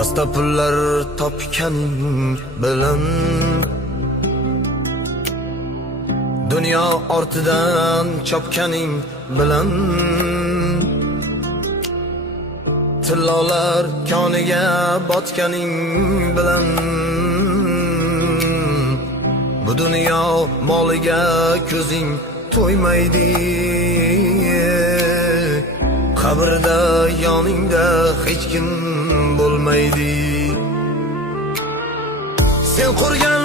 Dasta pullar topganing bilan dunyo ortidan chopganing bilan tillolar koniga botganing bilan bu dunyo moliga ko'zing to'ymaydi. Qabrda yoningda hech kim bo'lmaydi. Sen qurgan